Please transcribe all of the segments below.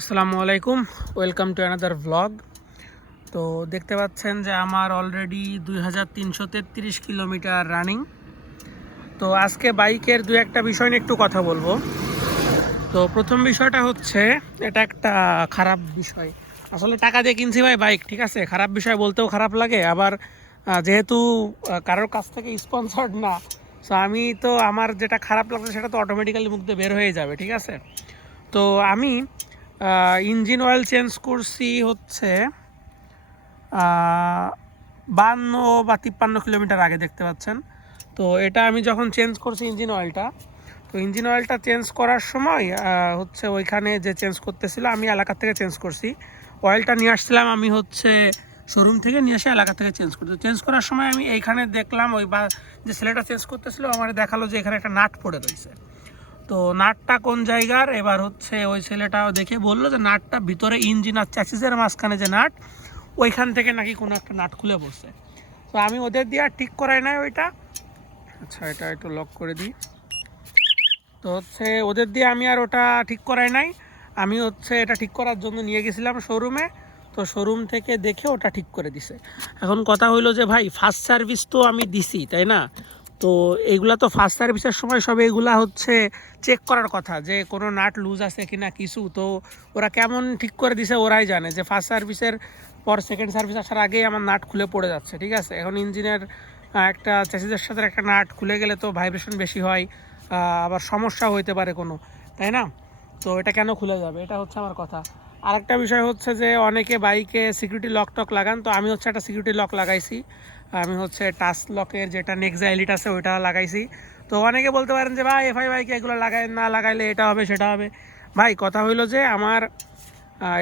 আসসালামু আলাইকুম, welcome to another vlog. তো দেখতে পাচ্ছেন যে আমার অলরেডি 2333 কিলোমিটার রানিং। তো আজকে বাইকের দু একটা বিষয় নিয়ে একটু কথা বলবো। তো প্রথম বিষয়টা হচ্ছে, এটা একটা খারাপ বিষয়। আসলে টাকা দিয়ে কিনছি ভাই বাইক, ঠিক আছে, খারাপ বিষয় বলতেও খারাপ লাগে। আবার যেহেতু কারোর কাছ থেকে স্পন্সর্ড না, সো আমি তো আমার যেটা খারাপ লাগছে সেটা তো অটোমেটিক্যালি মুখ দিয়ে বের হয়ে যাবে, ঠিক আছে। তো আমি ইঞ্জিন অয়েল চেঞ্জ করছি হচ্ছে 52 বা 53 কিলোমিটার আগে, দেখতে পাচ্ছেন। তো এটা আমি যখন চেঞ্জ করছি ইঞ্জিন অয়েলটা চেঞ্জ করার সময় হচ্ছে ওইখানে যে চেঞ্জ করতেছিল, আমি এলাকা থেকে চেঞ্জ করছি। অয়েলটা নিয়ে আসছিলাম আমি হচ্ছে শোরুম থেকে নিয়ে এসে এলাকা থেকে চেঞ্জ করার সময় আমি এইখানে দেখলাম যে ছেলেটা চেঞ্জ করতেছিল আমার দেখালো যে এখানে একটা নাট পড়ে রয়েছে। তো নাটটা কোন জায়গার, এবার হচ্ছে ওই ছেলেটাও দেখে বললো যে নাটটা ভিতরে ইঞ্জিন আর চ্যাসিসের মাঝখানে যে নাট, ওইখান থেকে নাকি কোনো একটা নাট খুলে পড়ছে। তো আমি ওদের দিয়ে আর ঠিক করাই নাই ওইটা। আচ্ছা, এটা একটু লক করে দিই। তো হচ্ছে ওদের দিয়ে আমি আর ওটা ঠিক করাই নাই। আমি হচ্ছে এটা ঠিক করার জন্য নিয়ে গেছিলাম শোরুমে। তো শোরুম থেকে দেখে ওটা ঠিক করে দিছে। এখন কথা হইলো যে ভাই, ফার্স্ট সার্ভিস তো আমি দিছি, তাই না? তো এইগুলা তো ফার্স্ট সার্ভিসের সময় সব এগুলা হচ্ছে চেক করার কথা, যে কোনো নাট লুজ আছে কি না কিছু। তো ওরা কেমন ঠিক করে দিছে ওরাই জানে, যে ফার্স্ট সার্ভিসের পর সেকেন্ড সার্ভিস আসার আগেই আমার নাট খুলে পড়ে যাচ্ছে, ঠিক আছে। এখন ইঞ্জিনের একটা চ্যাসিসের সাথে একটা নাট খুলে গেলে তো ভাইব্রেশন বেশি হয়, আবার সমস্যা হইতে পারে কোনো, তাই না? তো এটা কেন খুলে যাবে, এটা হচ্ছে আমার কথা। আরেকটা বিষয় হচ্ছে যে অনেকে বাইকে সিকিউরিটি লক টক লাগান, তো আমি হচ্ছে একটা সিকিউরিটি লক লাগাইছি। আমি হচ্ছে টাচ লকের যেটা নেক্সা এলিট আছে ওইটা লাগাইছি। তো অনেকে বলতে পারেন যে ভাই এফআই বাইকে এগুলো না লাগাইলে এটা হবে সেটা হবে। ভাই কথা হইলো যে আমার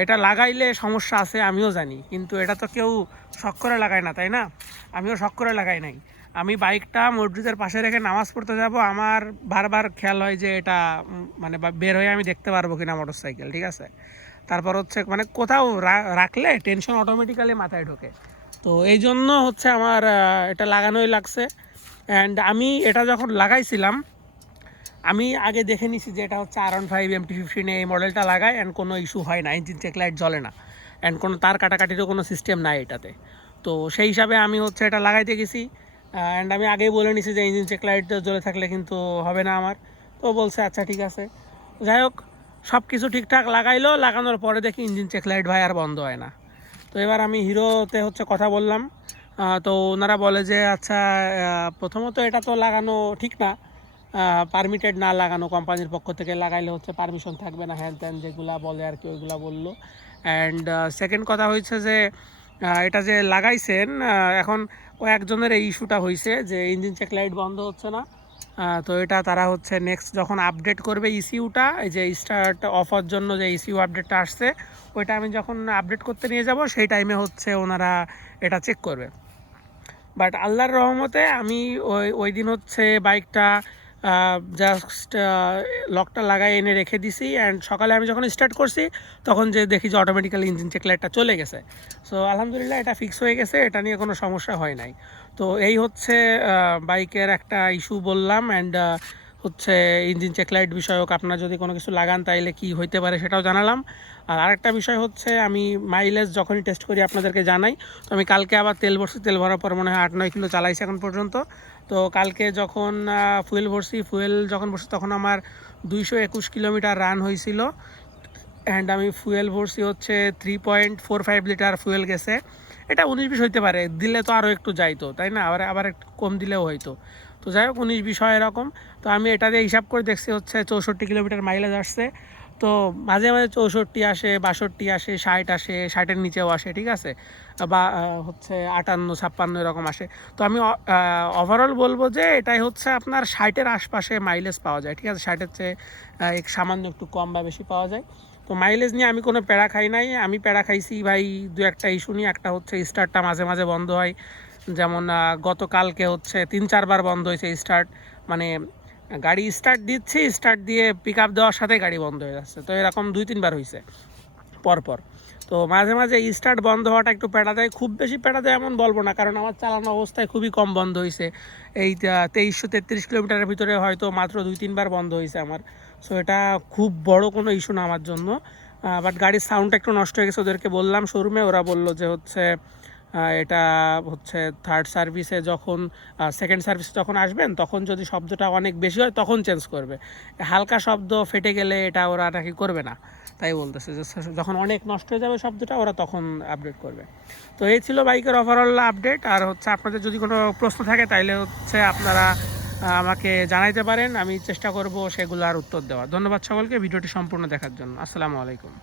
এটা লাগাইলে সমস্যা আছে আমিও জানি, কিন্তু এটা তো কেউ শখ করে লাগায় না, তাই না? আমিও শখ করে লাগাই নাই। আমি বাইকটা মসজিদের পাশে রেখে নামাজ পড়তে যাব, আমার বারবার খেয়াল হয় যে এটা মানে বের হয়ে আমি দেখতে পারবো কিনা মোটর সাইকেল, ঠিক আছে। তারপর হচ্ছে মানে কোথাও রাখলে টেনশন অটোমেটিক্যালি মাথায় ঢোকে। তো এই জন্য হচ্ছে আমার এটা লাগানোই লাগছে। অ্যান্ড আমি এটা যখন লাগাইছিলাম, আমি আগে দেখে নিছি যে এটা হচ্ছে R15 MT-15 এই মডেলটা লাগায়, অ্যান্ড কোনো ইস্যু হয় না, ইঞ্জিন চেক লাইট জ্বলে না, অ্যান্ড কোনো তার কাটাকাটিরও কোনো সিস্টেম নাই এটাতে। তো সেই হিসাবে আমি হচ্ছে এটা লাগাইতে গেছি, অ্যান্ড আমি আগেই বলে নিছি যে ইঞ্জিন চেক লাইট জ্বলে থাকলে কিন্তু হবে না আমার। তো বলছে আচ্ছা ঠিক আছে। যাই হোক, সব কিছু ঠিকঠাক লাগাইলো, লাগানোর পরে দেখি ইঞ্জিন চেক লাইট ভাই আর বন্ধ হয় না। তো এবার আমি হিরোতে হচ্ছে কথা বললাম। তো ওনারা বলে যে আচ্ছা, প্রথমত এটা তো লাগানো ঠিক না, পারমিটেড না লাগানো, কোম্পানির পক্ষ থেকে লাগাইলে হচ্ছে পারমিশন থাকবে না, হ্যান ত্যান যেগুলো বলে আর কি ওইগুলো বললো। অ্যান্ড সেকেন্ড কথা হয়েছে যে এটা যে লাগাইছেন, এখন কয়েকজনের এই ইস্যুটা হয়েছে যে ইঞ্জিন চেক লাইট বন্ধ হচ্ছে না। তো এটা তারা হচ্ছে নেক্সট যখন আপডেট করবে ইসিউটা, এই যে স্টার্ট অফার জন্য যে ইসিউ আপডেটটা আসছে, ওইটা আমি যখন আপডেট করতে নিয়ে যাব সেই টাইমে হচ্ছে ওনারা এটা চেক করবে। বাট আল্লাহর রহমতে আমি ওই দিন হচ্ছে বাইকটা জাস্ট লকটা লাগাই এনে রেখে দিছি, অ্যান্ড সকালে আমি যখন স্টার্ট করছি তখন যে দেখি যে অটোমেটিক্যালি ইঞ্জিন চেক লাইটটা চলে গেছে। সো আলহামদুলিল্লাহ এটা ফিক্স হয়ে গেছে, এটা নিয়ে কোনো সমস্যা হয় নাই। তো এই হচ্ছে বাইকের একটা ইস্যু বললাম, অ্যান্ড হচ্ছে ইঞ্জিন চেক লাইট বিষয়ক আপনারা যদি কোনো কিছু লাগান তাইলে কি হইতে পারে সেটাও জানালাম। আর আরেকটা বিষয় হচ্ছে, আমি মাইলেজ যখনই টেস্ট করি আপনাদেরকে জানাই। তো আমি কালকে আবার তেল ভরছি, তেল ভরার পর মনে হয় 8-9 কিলো চালাইছি এখন পর্যন্ত। তো কালকে যখন ফুয়েল যখন ভরছি তখন আমার 221 কিলোমিটার রান হয়েছিল, অ্যান্ড আমি ফুয়েল ভরছি হচ্ছে 3.45 লিটার ফুয়েল গেছে। এটা 19-20 হইতে পারে, দিলে তো আরও একটু যাইতো, তাই না? আবার আবার একটু কম দিলেও হয়তো। তো যাই হোক, 19-20 হয় এরকম। তো আমি এটা দিয়ে হিসাব করে দেখছি হচ্ছে 64 কিলোমিটার মাইলেজ আসছে। তো মাঝে মাঝে 64 আসে, 62 আসে, 60 আসে, 60-এর নিচেও আসে, ঠিক আছে, বা হচ্ছে 58-56 এরকম আসে। তো আমি ওভারঅল বলবো যে এটাই হচ্ছে আপনার 60-এর আশপাশে মাইলেজ পাওয়া যায়, ঠিক আছে। 60-এর চেয়ে সামান্য একটু কম বা বেশি পাওয়া যায়। তো মাইলেজ নিয়ে আমি কোনো প্যারা খাই নাই। আমি প্যারা খাইছি ভাই দু একটা ইস্যু নিয়ে। একটা হচ্ছে স্টার্টটা মাঝে মাঝে বন্ধ হয়, যেমন গতকালকে হচ্ছে 3-4 বার বন্ধ হয়েছে স্টার্ট। মানে গাড়ি স্টার্ট দিচ্ছি, স্টার্ট দিয়ে পিক আপ দেওয়ার সাথে গাড়ি বন্ধ হয়ে যাচ্ছে। তো এরকম 2-3 বার হয়েছে পরপর। তো মাঝে মাঝে স্টার্ট বন্ধ হওয়াটা একটু প্যারা দেয়, খুব বেশি প্যারা দেয় এমন বলবো না, কারণ আমার চালানো অবস্থায় খুবই কম বন্ধ হয়েছে। এই 2333 কিলোমিটারের ভিতরে হয়তো মাত্র 2-3 বার বন্ধ হয়েছে আমার। সো এটা খুব বড় কোনো ইস্যু না আমার জন্য। বাট গাড়ির সাউন্ডটা একটু নষ্ট হয়ে গেছে, ওদেরকে বললাম শোরুমে, ওরা বললো যে হচ্ছে এটা হচ্ছে থার্ড সার্ভিসে যখন সেকেন্ড সার্ভিসে যখন আসবেন তখন যদি শব্দটা অনেক বেশি হয় তখন চেঞ্জ করবে, হালকা শব্দ ফেটে গেলে এটা ওরা নাকি করবে না। তাই বলতেছে যে যখন অনেক নষ্ট হয়ে যাবে শব্দটা ওরা তখন আপডেট করবে। তো এই ছিল বাইকের ওভারঅল আপডেট। আর হচ্ছে আপনাদের যদি কোনো প্রশ্ন থাকে তাইলে হচ্ছে আপনারা আমাকে জানাইতে পারেন, আমি চেষ্টা করব সেগুলোর উত্তর দেওয়ার। ধন্যবাদ সকলকে ভিডিওটি সম্পূর্ণ দেখার জন্য। আসসালামু আলাইকুম।